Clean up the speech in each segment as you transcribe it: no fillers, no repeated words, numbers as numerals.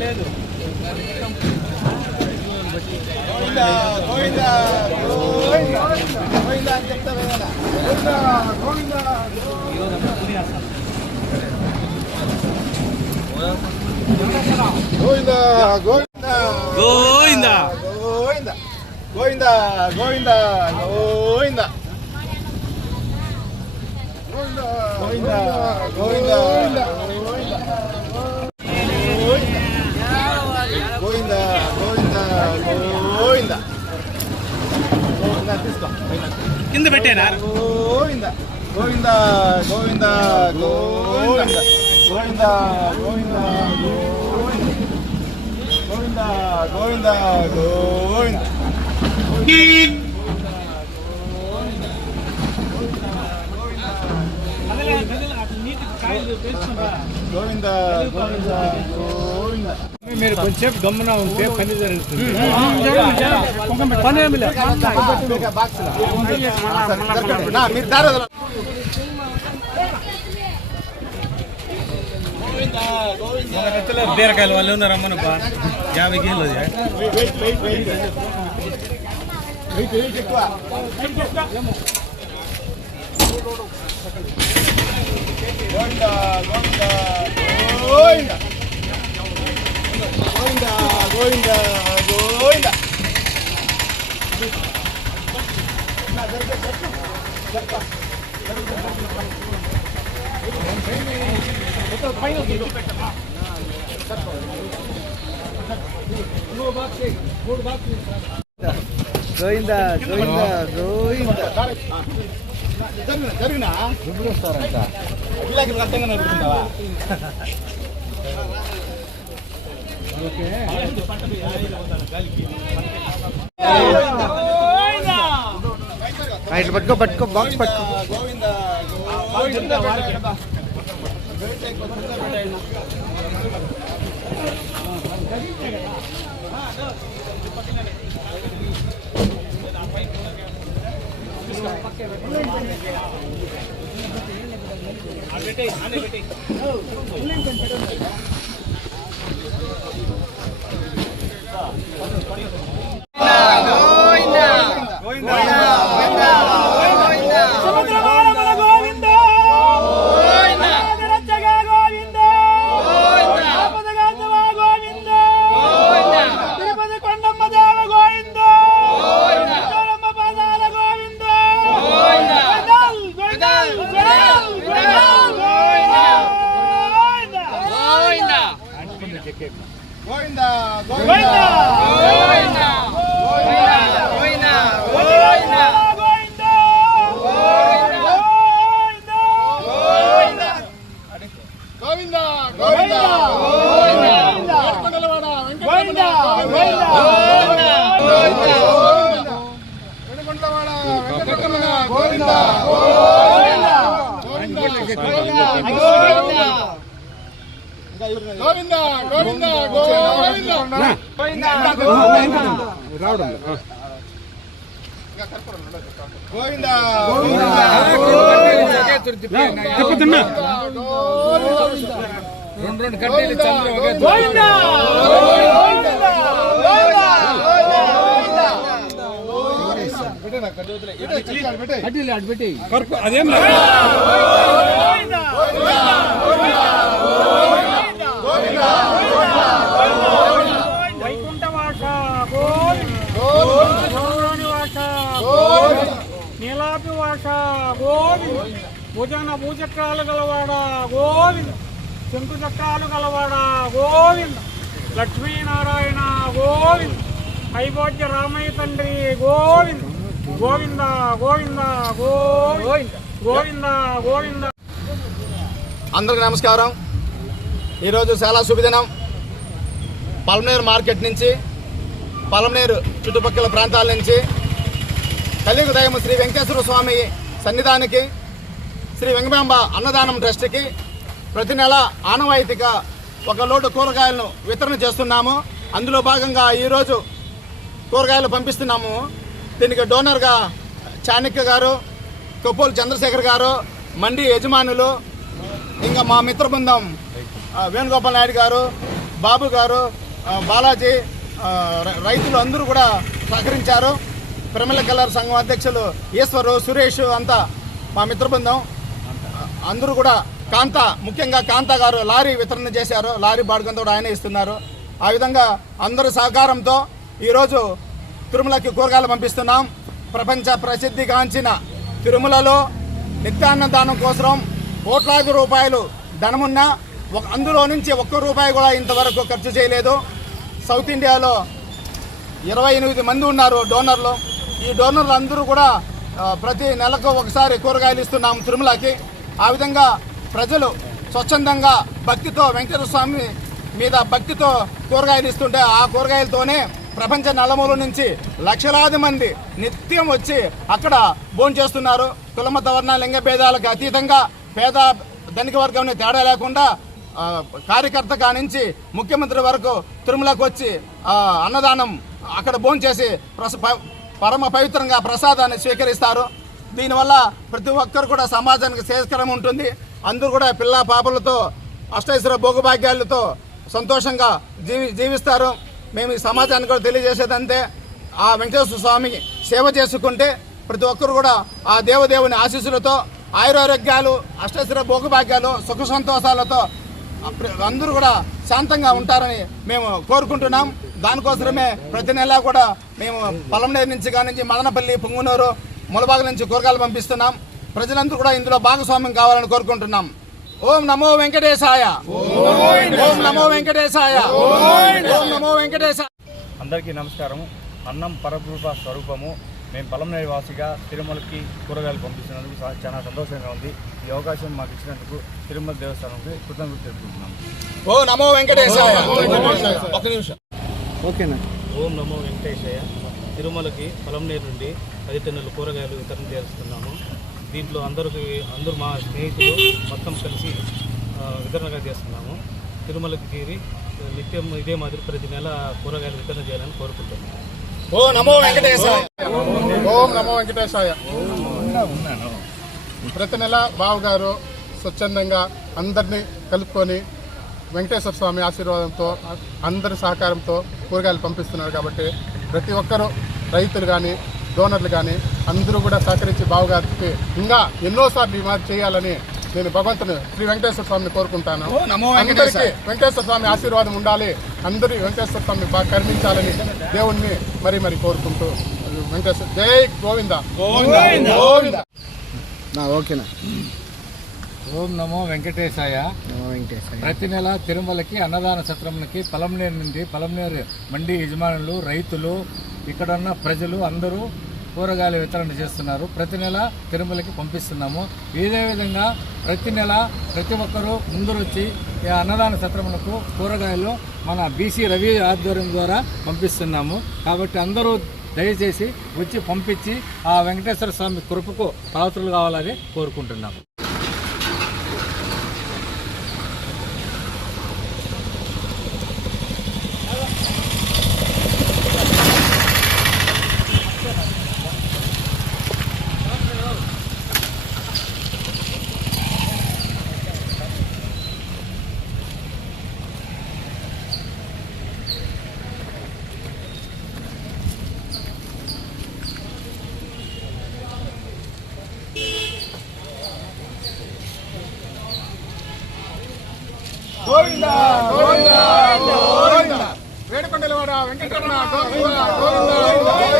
లేదు గోవిందా గోవిందా గోవిందా గోవిందా గోవిందా గోవిందా గోవిందా గోవిందా గోవిందా గోవిందా గోవిందా తీసుకో కింద పెట్టేనా గోవిందా గోవిందా గోవిందా గోవిందా గోవిందా గోవిందా గోవిందా గోవిందా గోవిందా గోవిందా గోవిందా గోవిందా. మీరు కొంచెం గమ్మున ఉంటే పని జరుగుతుంది. పని ఏమి లేదు. బీరకాయలు వాళ్ళు ఉన్నారు అమ్మనబ్బా 50 కిలో గోవిందా గోవిందా గోవిందా గోవిందా గోవిందా గోవిందా. గోవిందా గోవిందా గోవిందా జరిగినా ఎప్పుడు వస్తారంట ఇలాకి అర్థంగా నడుపుతున్నావా ఇట్లా పట్టుకో పట్టుకో బాక్స్ పట్టుకో. గోవిందా గోవిందా గోవిందా గోవిందా గోవిందా గోవిందా గోవిందా గోవిందా గోవిందా కొండలవాడ వెంకటరమణ గోవిందా గోవిందా గోవిందా రావడం గోవిందా చెప్పుతున్నా రెండు కట్టెలు చంద్ర గోవిందా అదేం వైకుంఠవాస గోవింద నీలాపి వాస గోవింద భుజన భూచక్రాలు గలవాడ గోవింద శంకు చక్రాలు గలవాడ గోవింద లక్ష్మీనారాయణ గోవింద ఐభోజ్య రామయ్య తండ్రి గోవింద గోవింద గోవింద గోవింద గోవింద గోవింద. అందరికీ నమస్కారం. ఈరోజు చాలా శుభదినం. పలమనేరు మార్కెట్ నుంచి పలమనేరు చుట్టుపక్కల ప్రాంతాల నుంచి కలియుగ దైవం శ్రీ వెంకటేశ్వర స్వామి సన్నిధానికి శ్రీ వెంగమాంబ అన్నదానం ట్రస్ట్కి ప్రతి నెల ఆనవాయితీగా 1 లోటు కూరగాయలను వితరణ చేస్తున్నాము. అందులో భాగంగా ఈరోజు కూరగాయలు పంపిస్తున్నాము. దీనికి డోనర్గా చాణక్య గారు, కొప్పోలు చంద్రశేఖర్ గారు, మండి యజమానులు, ఇంకా మా మిత్ర బృందం వేణుగోపాల్ నాయుడు గారు, బాబు గారు, బాలాజీ, రైతులు అందరూ కూడా సహకరించారు. ప్రమిళ కలర్ సంఘం అధ్యక్షులు ఈశ్వరు, సురేష్ అంతా మా మిత్ర బృందం అందరూ కూడా, ముఖ్యంగా కాంతా గారు లారీ వితరణ చేశారు. లారీ బాడుగంతో కూడా ఆయన ఇస్తున్నారు. ఆ విధంగా అందరి సహకారంతో ఈరోజు తిరుమలకి కూరగాయలు పంపిస్తున్నాం. ప్రపంచ ప్రసిద్ధిగాంచిన తిరుమలలో నిత్యాన్నదానం కోసం కోట్లాది రూపాయలు ధనమున్నా అందులో నుంచి ₹1 కూడా ఇంతవరకు ఖర్చు చేయలేదు. సౌత్ ఇండియాలో 28 మంది ఉన్నారు డోనర్లు. ఈ డోనర్లు అందరూ కూడా ప్రతి నెలకు ఒకసారి కూరగాయలు ఇస్తున్నాం తిరుమలకి. ఆ విధంగా ప్రజలు స్వచ్ఛందంగా భక్తితో వెంకటేశ్వర స్వామి మీద భక్తితో కూరగాయలు ఇస్తుంటే ఆ కూరగాయలతోనే ప్రపంచ నలుమూల నుంచి లక్షలాది మంది నిత్యం వచ్చి అక్కడ భోంచేస్తున్నారు. కులమత వర్ణ లింగ భేదాలకు అతీతంగా పేద ధనిక వర్గం తేడా లేకుండా కార్యకర్త కానించి ముఖ్యమంత్రి వరకు తిరుమలకు వచ్చి అన్నదానం అక్కడ భోంచేసి పరమ పవిత్రంగా ప్రసాదాన్ని స్వీకరిస్తారు. దీనివల్ల ప్రతి ఒక్కరు కూడా సమాజానికి శ్రేయస్కరం ఉంటుంది. అందరూ కూడా పిల్ల పాపలతో అష్టైశ్వర భోగభాగ్యాలతో సంతోషంగా జీవిస్తారు. మేము ఈ సమాజానికి కూడా తెలియజేసేదంతే, ఆ వెంకటేశ్వర స్వామికి సేవ చేసుకుంటే ప్రతి ఒక్కరు కూడా ఆ దేవదేవుని ఆశీస్సులతో ఆయురారోగ్యాలు, అష్టైశ్వర భోగభాగ్యాలు, సుఖ సంతోషాలతో అందరూ కూడా శాంతంగా ఉంటారని మేము కోరుకుంటున్నాం. దానికోసమే ప్రతి నెలా కూడా మేము పలంనేరు నుంచి కానించి మదనపల్లి, పుంగునూరు, ములబాగ నుంచి కూరగాయలు పంపిస్తున్నాం. ప్రజలందరూ కూడా ఇందులో భాగస్వామ్యం కావాలని కోరుకుంటున్నాం. ఓం నమో వెంకటేశాయ, ఓం నమో వెంకటేశాయ, ఓం నమో వెంకటేశాయ. అందరికీ నమస్కారం. అన్నం పరబ్రహ్మ స్వరూపము. మేము పలంనేరు వాసిగా తిరుమలకి కూరగాయలు పంపిస్తున్నందుకు చాలా సంతోషంగా ఉంది. ఈ అవకాశం మాకు ఇచ్చినందుకు తిరుమల దేవస్థానంకి కృతజ్ఞతలు తెలుపుతున్నాం. ఓ నమో వెంకటేశాయ. ఒక నిమిషం. ఓకేనా. ఓం నమో వెంకటేశాయ. తిరుమలకి పలంనేరు నుండి 10 టన్నుల కూరగాయలు వితరణ చేస్తున్నాము. దీంట్లో అందరూ మా స్నేహితులు మొత్తం కలిసి వితరణగా చేస్తున్నాము. తిరుమలకి చేరి నిత్యం ఇదే మాదిరి ప్రతి నెల కూరగాయలు వితరణ చేయాలని కోరుకుంటున్నాము. ఓ నమో వెంకటేశాయ. ఓం నమో వెంకటేశాయ. ప్రతి నెల బావగారు స్వచ్ఛందంగా అందరినీ కలుపుకొని వెంకటేశ్వర స్వామి ఆశీర్వాదంతో అందరి సహకారంతో కూరగాయలు పంపిస్తున్నారు. కాబట్టి ప్రతి ఒక్కరూ రైతులు కానీ డోనర్లు కానీ అందరూ కూడా సహకరించి బావగారికి ఇంకా ఎన్నోసార్లు ఈ మాదిరి చేయాలని నేను భగవంతుని శ్రీ వెంకటేశ్వర స్వామిని కోరుకుంటాను. అందరికీ వెంకటేశ్వర స్వామి ఆశీర్వాదం ఉండాలి. అందరూ వెంకటేశ్వర స్వామిని బాగా కరుణించాలని దేవుణ్ణి మరీ కోరుకుంటూ వెంకటేశ్వర జై గోవింద గోవింద. ఓకేనా. ఓం నమో వెంకటేశాయ. ప్రతి నెల తిరుమలకి అన్నదాన సత్రంకి పలంనేరు నుండి పలంనేరు మండి యజమానులు, రైతులు, ఇక్కడున్న ప్రజలు అందరూ కూరగాయలు వితరణ చేస్తున్నారు. ప్రతి నెల తిరుమలకి పంపిస్తున్నాము. ఇదే విధంగా ప్రతి నెల ప్రతి ఒక్కరూ ముందరొచ్చి ఈ అన్నదాన సత్రములకు కూరగాయలు మన బీసీ రవి ఆధ్వర్యం ద్వారా పంపిస్తున్నాము. కాబట్టి అందరూ దయచేసి వచ్చి పంపించి ఆ వెంకటేశ్వర స్వామి కృపకు పాత్రలు కావాలని కోరుకుంటున్నాము. గోవింద గోవింద గోవింద. వేడుకొండలవాడ వెంకటరమణ గోవింద గోవింద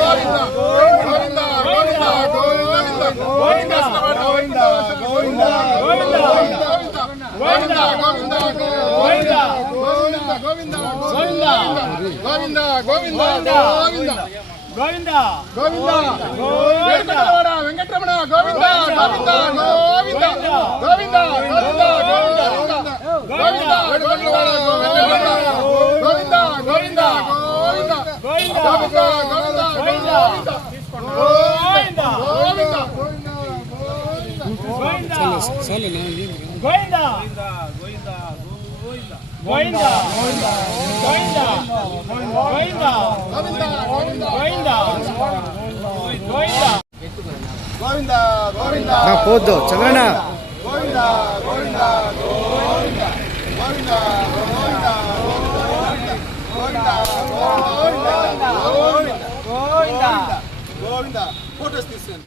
గోవింద గోవింద గోవింద గోవింద గోవింద గోవింద గోవింద గోవింద గోవింద గోవింద గోవింద గోవింద గోవింద గోవింద గోవింద గోవింద వేడుకొండలవాడ వెంకటరమణ గోవింద గోవింద గోవింద గోవింద గోవింద గోవింద వేడుకొండలవాడ గోవింద గోవింద గోవింద గోవింద గోవింద గోవింద గోవింద గోవింద పోద్దు చంద్రన్న. గోవింద ఫోటోస్ తీసుకోండి.